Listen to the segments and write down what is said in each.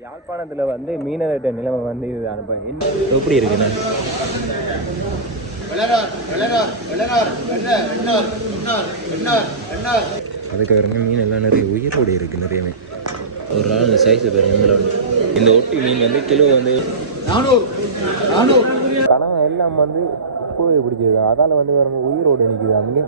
யாழ்ப்பாணத்தில் வந்து மீனவர்கிட்ட நிலைமை வந்து இது அனுப்ப எப்படி இருக்குண்ணா அதுக்கு பாருங்க மீன் எல்லாம் நிறைய உயிரோடு இருக்கு நிறையவே. ஒரு நாள் இந்த சைஸ் பாருங்க இந்த ஒட்டி மீன் வந்து கிலோ வந்து கனவு எல்லாம் வந்து உப்பு பிடிச்சது. அதால வந்து பாருங்க உயிரோடு நிற்குது அவங்க.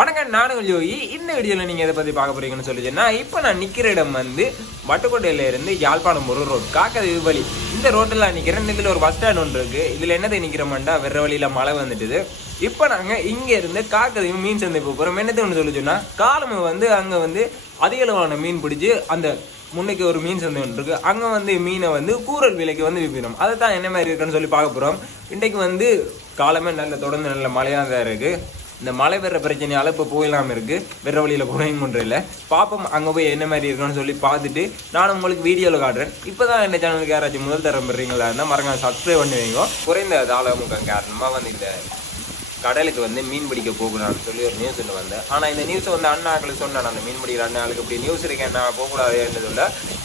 வணக்கம். நானும் ஜோயி இந்த வீடியோவில் நீங்கள் எதை பற்றி பார்க்க போறீங்கன்னு சொல்லிச்சுன்னா இப்போ நான் நிற்கிற இடம் வந்து வட்டுக்கோட்டையில இருந்து யாழ்ப்பாணம் ஒரு ரோட் காக்கது வழி. இந்த ரோட்டில் நிற்கிறேன் இதில் ஒரு பஸ் ஸ்டாண்ட் ஒன்று இருக்குது இதில் என்னதை நிற்கிறோம்டா வெற வழியில் மழை வந்துட்டுது. இப்போ நாங்கள் இங்கே இருந்து காக்கதையும் மீன் சந்தை போகிறோம் என்னது ஒன்று சொல்லி காலமை வந்து அங்கே வந்து அதிக அளவான மீன் பிடிச்சி அந்த முன்னைக்கு ஒரு மீன் சந்தை ஒன்று இருக்குது அங்கே வந்து மீனை வந்து கூரல் விலைக்கு வந்து விற்பிடும் அதை தான் என்ன மாதிரி இருக்குன்னு சொல்லி பார்க்க போகிறோம் இன்றைக்கு வந்து காலமே நல்ல தொடர்ந்து நல்ல மழையாக தான் இருக்குது இந்த மழை வர்ற பிரச்சனையால இப்போ போயிடலாம் இருக்கு. வேற வழியில் போனையும் பண்ணுறதில்ல இல்லை. அங்கே போய் என்ன மாதிரி இருக்குன்னு சொல்லி பார்த்துட்டு நானும் உங்களுக்கு வீடியோவில் காட்டுறேன். இப்போ தான் என்ன சேனலுக்கு யாராச்சும் முதல் தரம் பெறீங்களா இருந்தால் மறக்காம சப்ஸ்கிரைப் பண்ணி வைங்க குறைந்த தாளமுகம் காரணமாக வந்து இந்த கடலுக்கு வந்து மீன் பிடிக்க போகணும்னு சொல்லி ஒரு நியூஸ் ஒன்று வந்தேன் ஆனால் இந்த நியூஸை வந்து அண்ணாக்களுக்கு சொன்னேன் அந்த மீன் பிடிக்கிற அண்ணாளுக்கு இப்படி நியூஸ் இருக்கேன் நான் போகக்கூடாதுன்னு சொல்ல.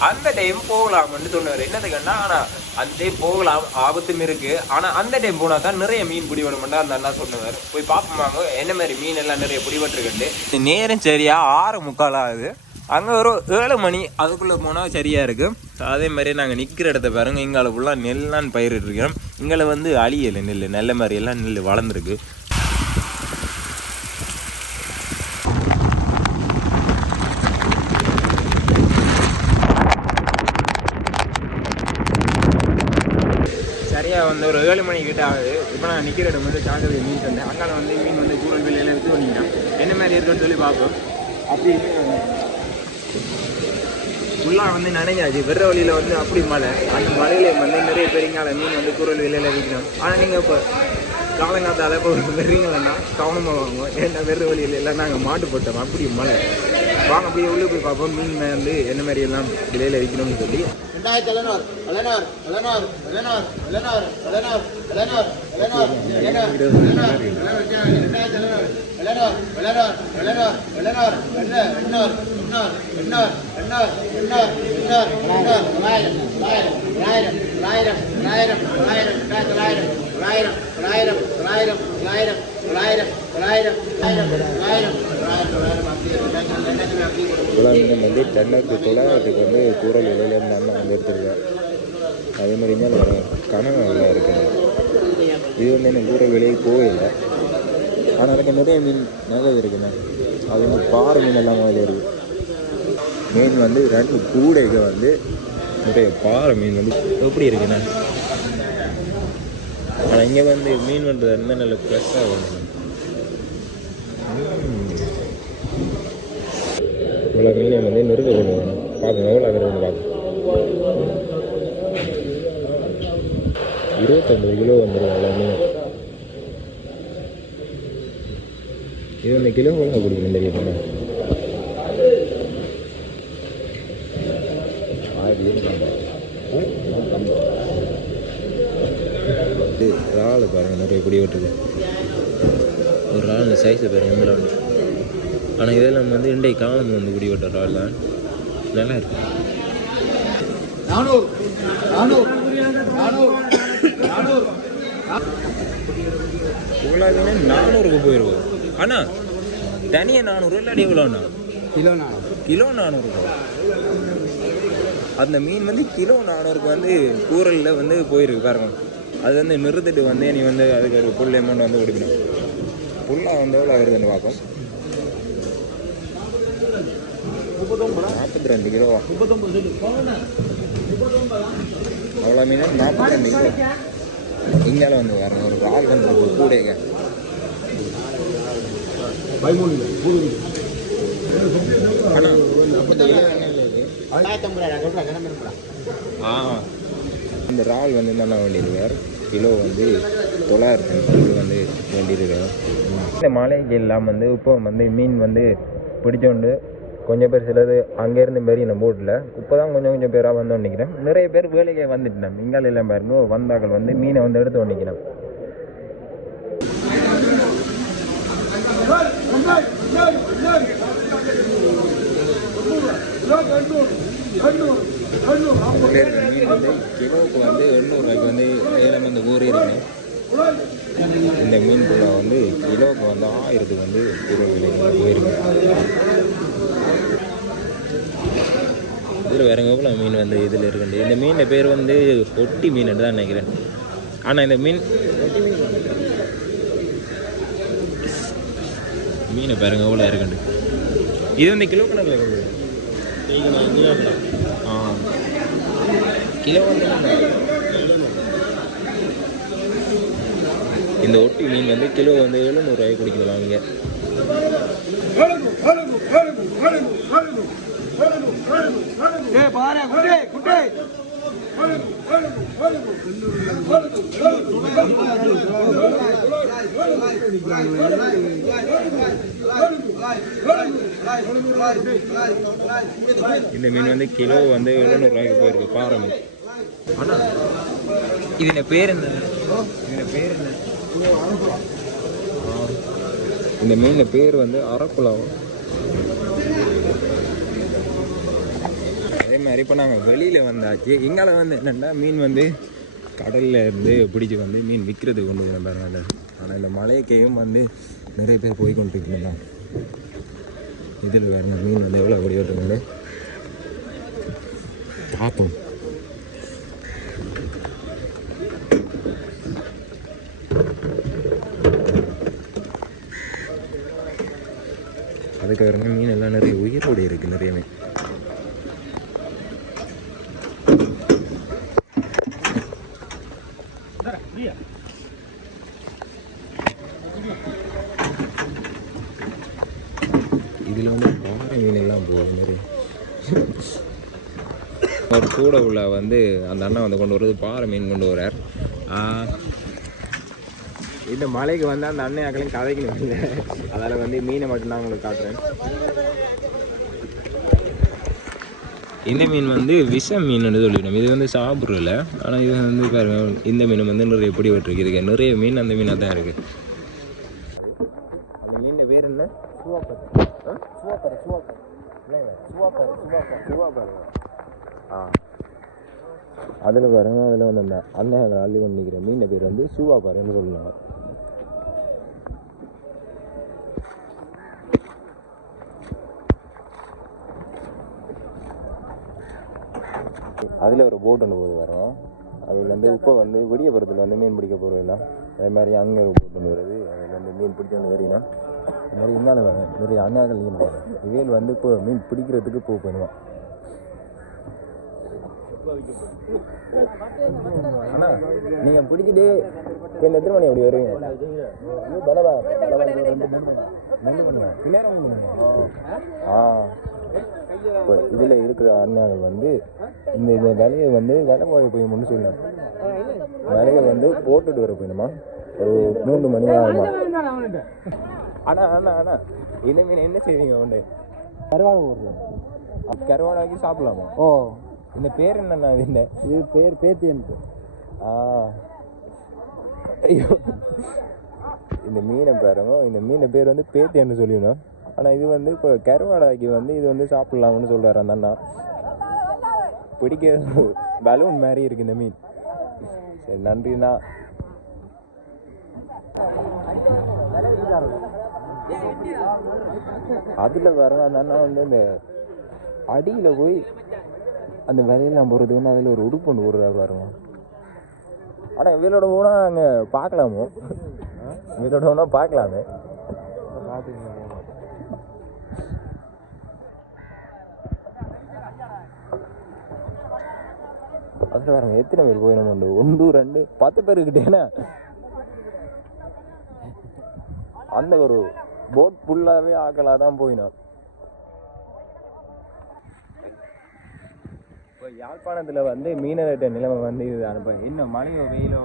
அந்த டைம் போகலாம்னு சொன்னார். என்னதுக்குன்னா ஆனால் அந்த டைம் போகலாம் ஆபத்தும் இருக்குது ஆனால் அந்த டைம் போனால் தான் நிறைய மீன் பிடிபடுமெண்டா அந்த அண்ணா சொன்னவர் போய் பார்ப்போமாங்க என்ன மாதிரி மீன் எல்லாம் நிறைய பிடிபட்டுருக்குண்டு நேரம் சரியாக ஆறு முக்கால் ஆகுது. அங்கே ஒரு ஏழு மணி அதுக்குள்ளே போனால் சரியாக இருக்குது அதே மாதிரி நாங்கள் நிற்கிற இடத்த பாருங்க. இங்கால ஃபுல்லாக நெல்லான்னு பயிரிட்டுருக்கோம் இங்கே வந்து அழியலை நெல் நெல்ல மாதிரி எல்லாம் நெல் வளர்ந்துருக்கு சரியாக வந்து ஒரு ஏழு மணி கிட்ட ஆகுது. இப்போ நான் நிற்கிற இடம் வந்து சாக்கடை மீன் சந்தை. அங்கால வந்து மீன் வந்து கூடல் வெளியில எடுத்து பண்ணிக்கலாம் என்ன மாதிரி இருக்குன்னு சொல்லி பார்ப்போம். அப்படி ஃபுல்லாக வந்து நனைஞ்சாச்சு. வெற வழியில் வந்து அப்படி மழை. அந்த மழையில வந்து நிறைய பெரியங்கால மீன் வந்து கூரல் வெளியில் விற்கணும். ஆனால் நீங்கள் இப்போ காலங்காத்தால இப்போ வெறீங்களா கவனமாக வாங்குவோம். ஏன்னா வெற வழியில் எல்லாம் நாங்கள் மாட்டு போட்டோம். அப்படி மழை. வாங்க அப்படியே உள்ளே போய் பார்ப்போம் மீன் வந்து என்ன மாதிரி எல்லாம் விலையில் விற்கணும்னு சொல்லி ரெண்டாயிரத்தி எழுநூறு எழுநூறு எழுநூறு எழுநூறு எழுநூறு எழுநூறு ஆயிரம் தொள்ளாயிரம் தொள்ளாயிரம் தொள்ளாயிரம் தொள்ளாயிரம் தொள்ளாயிரம் தொள்ளாயிரம் தொள்ளாயிரம் விழாவினம் வந்து தென்னக்கு கூட வந்து கூறல் விலையிலேருந்து அண்ணன் வந்து எடுத்துருக்கேன் அதே மாதிரி மேலே வர கனவு நல்லா இருக்குது இது வந்து எனக்கு கூறல் விலையை போகல. ஆனால் எனக்கு நிறைய மீன் நிறைய இருக்குண்ணே அது வந்து பாறை மீன் எல்லாம் நிறைய இருக்குது மீன் வந்து ரெண்டு கூடைகள் வந்து நிறைய பாறை மீன் வந்து எப்படி இருக்குண்ணே ஆனால் இங்கே வந்து மீன் பண்ணுறது என்ன நல்ல ஃப்ரெஷ்ஷாக வேணும் உலகில் நம்ம வந்து நிறுத்த கொள்வோம் பாதுகாவல் அதில் ஒன்று பார்க்கணும் இருபத்தொம்பது கிலோ வந்துடும் எல்லாமே இது இந்த கிலோ ஒழுங்காக கொடுக்கணும் தெரிய போனால் இறால் பாருங்கள் நிறைய குடி விட்டுருக்கு. ஒரு இறால் சைஸை பாருங்கள் எந்த இறால். ஆனால் இதெல்லாம் வந்து இன்றைய காலம் வந்து பிடி விட்ட இறால் தான். நல்லா இருக்கு நானூறு நானூறு நானூறு நானூறு உலகமே நானூறுக்கு போயிருவோம் அண்ணா தனியாக நானூறு இல்லாட்டி எவ்வளோண்ணா கிலோ நானூறு. கிலோ நானூறு அந்த மீன் வந்து கிலோ நானூறுக்கு வந்து கூரலில் வந்து போயிருக்கு பாருங்க. அது வந்து நிறுத்திட்டு வந்து நீ வந்து அதுக்கு ஒரு புல் அமௌண்ட் வந்து கொடுக்கணும். புல்லாக வந்து எவ்வளோ வருதுன்னு பார்ப்போம். நாற்பத்தி ரெண்டு கிலோவா? அவ்வளோ மீன்? நாற்பத்தி ரெண்டு கிலோ. இங்கால வந்து பாருங்க ஒரு ரால் வந்து ஒரு கூடைங்க நாற்பத்தி கிலோ ஆ. இந்த இறால் வந்து என்ன வேண்டியிருக்கார் கிலோ வந்து தொள்ளாயிரத்தி ஐம்பது வந்து வேண்டியிருக்கார் இந்த மலைக்கு எல்லாம் வந்து இப்போ வந்து மீன் வந்து பிடிச்சோண்டு கொஞ்சம் பேர் சிலது அங்கேருந்து மெரின போட்டில் இப்போ தான் கொஞ்சம் கொஞ்சம் பேராக வந்து நிற்கிறேன் நிறைய பேர் வேலைக்கே வந்துட்டேன். இங்கால எல்லாம் பாருங்க. வந்தாக்கள் வந்து மீனை வந்து எடுத்து நிற்கிறேன் மீன் வந்து கிலோவுக்கு வந்து எண்ணூறுரூவாய்க்கு வந்து ஏலம் வந்து ஊறி இந்த மீன் புலா வந்து கிலோவுக்கு வந்து ஆயிரத்துக்கு வந்து கிலோ விலைக்கு போயிருக்கு இதில் வேற மீன் வந்து இதில் இருக்குது இந்த மீன் பேர் வந்து ஒட்டி மீன் தான் நினைக்கிறேன். ஆனால் இந்த மீன் மீனை பாருங்க இருக்குது இது வந்து கிலோ கணக்கில் இருக்குது ஆ. கிலோ இந்த ஒட்டி மீன் வந்து கிலோ வந்து எழுநூறுவாய்க்கு குடிக்கலாம் இங்கே. இந்த மீன் வந்து கிலோ வந்து எவ்வளோ? போயிருக்கு. பாறை மீன் இதில் பேர் என்ன? பேர் என்ன? இந்த மீனில் பேர் வந்து அரக்குலாவும் மாதிரி இப்போ நாங்கள் வெளியில் வந்தாச்சு. எங்களை வந்து என்னென்னா மீன் வந்து கடல்ல இருந்து பிடிச்சி வந்து மீன் விற்கிறதுக்கு கொண்டு போய் பாருங்க ஆனால் இந்த மலைக்கையும் வந்து நிறைய பேர் போய் கொண்டு இருக்கீங்களா இதில் வேறு மீன் வந்து எவ்வளோ அப்படி பார்ப்போம். அதுக்கு வேறு மீன் எல்லாம் நிறைய உயிரோடு இருக்குது நிறைய மீன் இதில் வந்து பாறை மீன் எல்லாம் மாதிரி. ஒரு கூட உள்ள வந்து அந்த அண்ணன் வந்து கொண்டு வர்றது பாறை மீன் கொண்டு வர்றார். இந்த மலைக்கு வந்து அந்த அண்ணன் அக்களையும் கதைக்கணும் இல்லை அதால் வந்து மீனை மட்டும்தான் உங்களுக்கு காட்டுறேன். இந்த மீன் வந்து விஷ மீன் சொல்லிவிடும் இது வந்து சாப்பிட்றல ஆனால் இது வந்து பாருங்க இந்த மீன் வந்து நிறைய எப்படி விட்டுருக்கு. நிறைய மீன் அந்த மீனாக தான் இருக்குது அந்த மீன் பேர் என்ன? ஆ? அதில் பாருங்க அதில் வந்து அந்த அண்ணன் அள்ளி கொண்டு நிற்கிற மீன் பேர் வந்து சூவா பாருன்னு சொல்லுவாங்க. அதில் ஒரு போட் ஒன்று போது வரும். அதில் வந்து இப்போ வந்து விடியபுரத்தில் வந்து மீன் பிடிக்க போகிறதெல்லாம் அதே மாதிரி அங்கே ஒரு போட் ஒன்று வருது. அதில் வந்து மீன் பிடிச்சி ஒன்று வரீங்கன்னா அது மாதிரி இருந்தாலும் வேணும். நிறைய அண்ணாக்கள் மீன் இவையில் வந்து இப்போ மீன் பிடிக்கிறதுக்கு போக போயிடுவான் அண்ணா நீங்கள் பிடிச்சிட்டு இந்த எத்தனை மணி அப்படி வருவீங்க? பலவா பலவா ரெண்டு மூணு மணி மூணு மணி மூணு ஆ இப்போ இதில் இருக்கிற அண்ணாங்கள் வந்து இந்த இந்த விலையை வந்து விலை போய் போய் சொல்லலாம் விலையை வந்து போட்டுட்டு வர போயிடுமா? ஒரு மூணு மணி ஆகுமா? அண்ணா அண்ணா அண்ணா மீன் என்ன செய்வீங்க உண்டு கருவாடு போடுறோம் கருவாடாக்கி சாப்பிடலாமா? ஓ. இந்த பேர் என்னண்ணா இந்த இது பேர் பேத்தியன்ட்டு ஆ. ஐயோ. இந்த மீனை பாருங்க இந்த மீனை பேர் வந்து பேத்தியன்னு சொல்லிடணும். ஆனால் இது வந்து இப்போ கருவாடாக்கி வந்து இது வந்து சாப்பிட்லாம்னு சொல்கிறார் அந்த அண்ணா. பிடிக்க பலூன் மாதிரி இருக்கு இந்த மீன். சரி நன்றிண்ணா அதில் வர அந்த அண்ணா வந்து இந்த அடியில் போய் அந்த விலையெல்லாம் போகிறதுக்குன்னு அதில் ஒரு உடுப்பு ஒன்று போடுறாரு பாருங்க. ஆனால் இவளோட போனால் அங்கே பார்க்கலாமோ? இவளோட போனால் பார்க்கலாமே? அதில் வேற எத்தனை பேர் போயிடணும் ஒன்று ஒன்று ரெண்டு பத்து பேருக்கிட்டேனா அந்த ஒரு போட் ஃபுல்லாகவே ஆக்கலாக தான் போயினோம். இப்போ யாழ்ப்பாணத்தில் வந்து மீனவர்கிட்ட நிலைமை வந்து இது அனுப்ப இன்னும் மழையோ வெயிலோ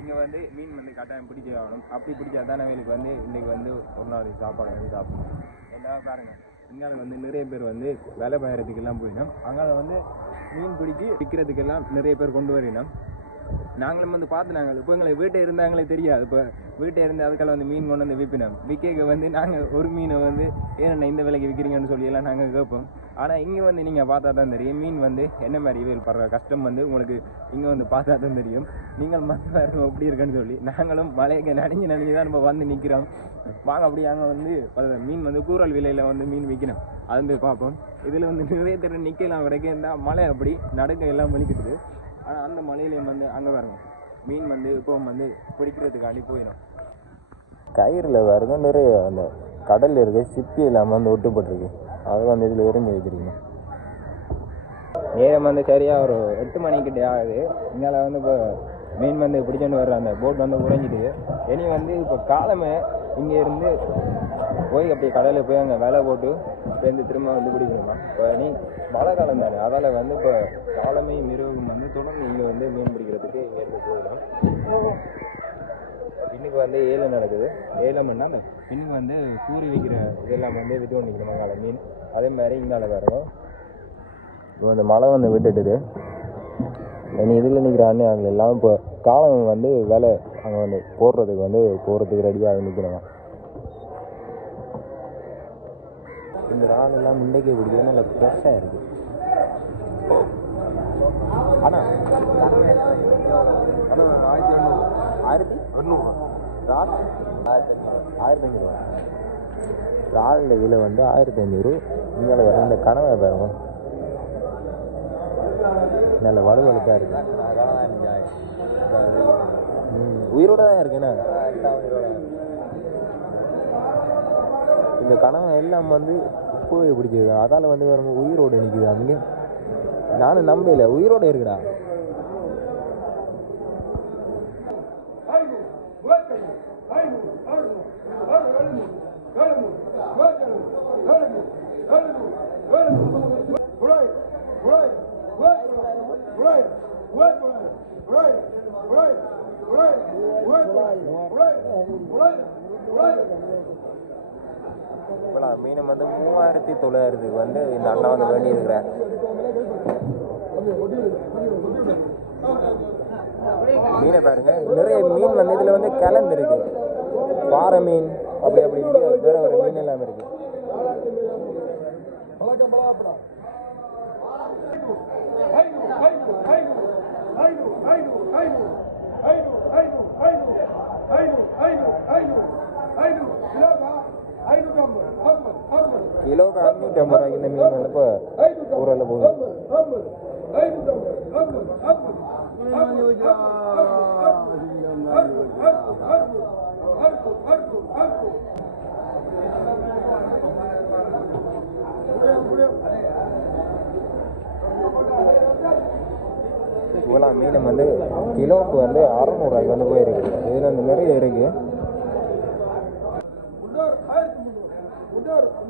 இங்கே வந்து மீன் வந்து கட்டாயம் பிடிச்சே ஆகணும். அப்படி பிடிச்சா தானே வேலுக்கு வந்து இன்றைக்கி வந்து ஒரு நாள் சாப்பாடு வந்து சாப்பிடணும். எல்லாம் பாருங்கள் இங்கால வந்து நிறைய பேர் வந்து வேலை பெயறதுக்கெல்லாம் போயிடும் அங்கே வந்து மீன் பிடிச்சி விற்கிறதுக்கெல்லாம் நிறைய பேர் கொண்டு வரணும் நாங்களும் வந்து பார்த்து நாங்கள் இப்போ எங்களை வீட்டை இருந்தாங்களே தெரியாது. இப்போ வீட்டை இருந்து அதுக்கால வந்து மீன் கொண்டு வந்து விற்பினோம் விற்க வந்து நாங்கள் ஒரு மீனை வந்து ஏன்னா இந்த விலைக்கு விற்கிறீங்கன்னு சொல்லி எல்லாம் நாங்கள் கேட்போம். ஆனால் இங்கே வந்து நீங்கள் பார்த்தா தான் தெரியும். மீன் வந்து என்ன மாதிரி இவள் படுற கஷ்டம் வந்து உங்களுக்கு இங்கே வந்து பார்த்தா தான் தெரியும். நீங்கள் மற்ற எப்படி இருக்குன்னு சொல்லி. நாங்களும் மலையை நனைஞ்சு நனைஞ்சு தான் நம்ம வந்து நிற்கிறோம் வாங்க அப்படி அங்கே வந்து மீன் வந்து கூறல் விலையில் வந்து மீன் விற்கணும் அது போய் பார்ப்போம். இதில் வந்து நிறைய திறன் நிற்கலாம் கிடைக்க இருந்தால் மழை அப்படி நடக்க எல்லாம் வலிக்கிட்டுது ஆனால் அந்த மலையிலையும் வந்து அங்கே வரணும் மீன் வந்து இப்போ வந்து பிடிக்கிறதுக்காண்டி போயிடும். கயிறில் வருது நிறைய அந்த கடலில் இருக்க சிப்பி இல்லாமல் வந்து ஒட்டுப்பட்டிருக்கு. அது வந்து இதில் எரிஞ்சு வச்சிருக்கணும் நேரம் வந்து சரியாக ஒரு எட்டு மணிக்கிட்டே ஆகுது. இங்கால வந்து இப்போ மீன் வந்து பிடிச்சோண்டு வர்ற அந்த போட் வந்து உறைஞ்சிட்டு இனி வந்து இப்போ காலமே இங்கே இருந்து போய் அப்படியே கடையில் போய் அங்கே வேலை போட்டு சேர்ந்து திரும்ப வந்து பிடிக்கணுமா இப்போ நீ மழை காலம் தானே. அதால் வந்து இப்போ காலமே மிருகம் வந்து தொடர்ந்து இங்கே வந்து மீன் பிடிக்கிறதுக்கு இங்கேருந்து போயிடும் இன்னைக்கு வந்து ஏலம் நடக்குது. ஏலம்னா அந்த வந்து கூறி வைக்கிற இதெல்லாம் வந்து வித்து கொண்டு காலை மீன். அதே மாதிரி இங்கால வரணும் இப்போ அந்த மழை வந்து விட்டுட்டுது. இனி இதில் நிற்கிற அண்ணன் அங்கே எல்லாம் இப்போ காலம் வந்து வேலை அங்கே வந்து போடுறதுக்கு வந்து போகிறதுக்கு ரெடியாக நிற்கணுமா இந்த இறால் எல்லாம் முண்டைக்கே பிடிக்கிறது நல்ல ஃப்ரெஷ்ஷாக இருக்குது ஆனால் ஆயிரத்தி எண்ணூறு. ஆயிரத்தி எண்ணூறு. இறால் ஆயிரத்தி அஞ்சூறு இறாலோட விலை வந்து ஆயிரத்தி அஞ்சூறு இங்கே வர இந்த கனவை பாருங்க. நல்ல வலுவலுப்பாக இருக்கு. ம், உயிரோட தான் இருக்குண்ணா இந்த கனவை எல்லாம் வந்து இப்போவே பிடிச்சது தான் அதால் வந்து வேற உயிரோடு நிற்குது அவங்க நானும் நம்பல உயிரோடு இருக்குடா. இப்போலாம் மீன் வந்து மூவாயிரத்தி தொள்ளாயிரத்துக்கு வந்து இந்த அண்ணா வந்து வேண்டி இருக்கிறேன் மீனை பாருங்க நிறைய மீன் வந்து இதில் வந்து கிளம்பு இருக்கு பாறை மீன் அப்படி அப்படி வேற ஒரு மீன் எல்லாம் இருக்கு. கிலோக்கு அஞ்சூற்றி ஐம்பது ரூபாய்க்கு இந்த மீன் வந்து இப்போ ஊரில் போகுது. இவ்வளோ மீன் வந்து கிலோவுக்கு வந்து அறநூறுவாய்க்கு வந்து போயிருக்கு. இதில் வந்து நிறைய இருக்கு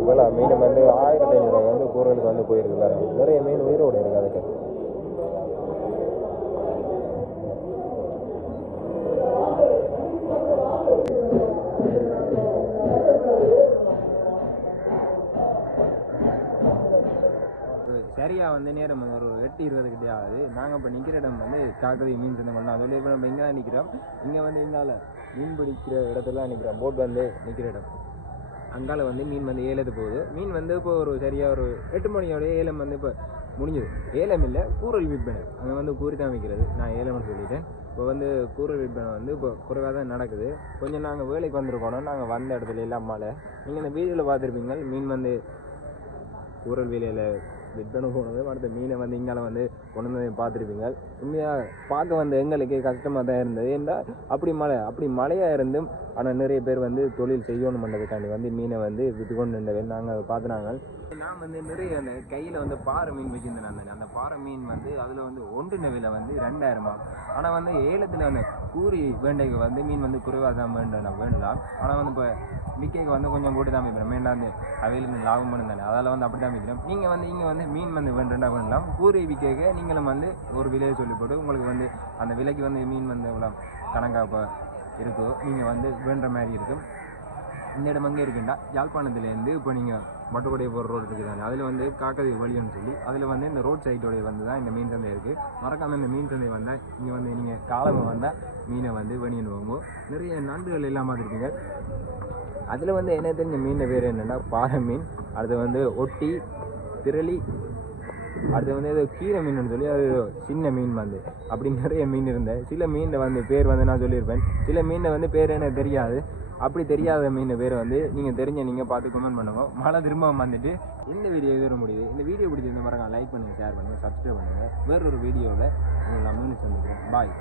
இவ்வளோ மீன் வந்து ஆயிரத்தி ஐநூறுவாய்க்கு வந்து கூறலுக்கு வந்து போயிருக்கு நிறைய மீன் உயிரோடு இருக்கு அதுக்கு சரியா வந்து நேரம் ஒரு எட்டு இருபது கிட்டே ஆகுது. நாங்கள் இப்போ நிற்கிற இடம் வந்து காக்கதை மீன் சந்தை பண்ணலாம் அதோட இப்போ நம்ம இங்கே தான் நிற்கிறோம் இங்கே வந்து எங்களால் மீன் பிடிக்கிற இடத்துல நிற்கிறோம் போட் வந்து நிற்கிற இடம். அங்கால வந்து மீன் வந்து ஏலத்து போகுது. மீன் வந்து இப்போ ஒரு சரியாக ஒரு எட்டு மணியோடய ஏலம் வந்து இப்போ முடிஞ்சது. ஏலம் இல்லை கூரல் விற்பனை. அங்கே வந்து கூறி தான் விற்கிறது நான் ஏலம்னு சொல்லிட்டேன். இப்போ வந்து கூரல் விற்பனை வந்து இப்போ குறைவாக தான் நடக்குது. கொஞ்சம் நாங்கள் வேலைக்கு வந்திருக்கோம். நாங்கள் வந்த இடத்துல எல்லாம் மழை. நீங்கள் இந்த வீடியோவில் பார்த்துருப்பீங்க மீன் வந்து கூரல் வேலையில் விற்பனை போனது. அடுத்த மீனை வந்து இங்கால வந்து கொண்டு வந்து பார்த்துருப்பீங்க. உண்மையாக பார்க்க வந்த எங்களுக்கு கஷ்டமாக தான் இருந்தது. என்றால் அப்படி மழை அப்படி மழையாக இருந்தும் ஆனால் நிறைய பேர் வந்து தொழில் செய்யணும் பண்ணுறதுக்காண்டி வந்து மீனை வந்து விற்று கொண்டு இருந்தவை நாங்கள் பார்த்துனாங்க நான் வந்து நிறைய அந்த கையில் வந்து பாறை மீன் வச்சிருந்தேன் அந்த அந்த பாறை மீன் வந்து அதில் வந்து ஒன்று விலை வந்து ரெண்டாயிரமா ஆனால் வந்து ஏலத்தில் அந்த கூறி வேண்டைக்கு வந்து மீன் வந்து குறைவாக தான் வேண்டும் வேண்டலாம். ஆனால் வந்து இப்போ விற்கைக்கு வந்து கொஞ்சம் போட்டு தான் வைக்கிறோம் வேண்டாந்து அவையில் லாபம் பண்ணுதானே அதால் வந்து அப்படி தான் வைக்கிறோம் நீங்கள் வந்து இங்கே வந்து மீன் வந்து வேண்டுண்டா வேண்டலாம். கூறி விற்க நீங்களும் வந்து ஒரு விலையை சொல்லி போட்டு உங்களுக்கு வந்து அந்த விலைக்கு வந்து மீன் வந்து இவ்வளோ கணக்காக இப்போ இருக்கோ நீங்கள் வந்து வேண்டுற மாதிரி இருக்கும். இந்த இடம் அங்கே இருக்குண்டா யாழ்ப்பாணத்துலேருந்து இப்போ நீங்கள் வட்டுக்கோட்டை போகிற ரோடு இருக்குது தானே. அதில் வந்து காக்கதி வழின்னு சொல்லி அதில் வந்து இந்த ரோட் சைட்டோடைய வந்து தான் இந்த மீன் சந்தை இருக்குது மறக்காமல் இந்த மீன் சந்தை வந்தால் இங்கே வந்து நீங்கள் காலமாக வந்தால் மீனை வந்து வெளியின்னு வாங்குவோம் நிறைய நண்டுகள் இல்லாமல் இருக்குங்க அதில் வந்து என்ன தெரிஞ்ச மீன் பேர் என்னென்னா பாறை மீன். அடுத்து வந்து ஒட்டி திரளி அடுத்து வந்து ஏதோ கீரை மீன் சொல்லி அது சின்ன மீன் வந்து. அப்படி நிறைய மீன் இருந்தேன் சில மீனில் வந்து பேர் வந்து நான் சொல்லியிருப்பேன். சில மீனில் வந்து பேர் என்ன தெரியாது. அப்படி தெரியாத மீன் பேர் வந்து நீங்கள் தெரிஞ்ச நீங்கள் பார்த்து கமெண்ட் பண்ணுங்க. மழை திரும்ப வந்துட்டு இந்த வீடியோ இதோட முடியுது. இந்த வீடியோ பிடிச்சிருந்த மறக்காம லைக் பண்ணுங்கள் ஷேர் பண்ணுங்கள் சப்ஸ்கிரைப் பண்ணுங்கள் வேறொரு வீடியோவில் உங்களை நான் மீன் சந்திக்கிறேன். பாய்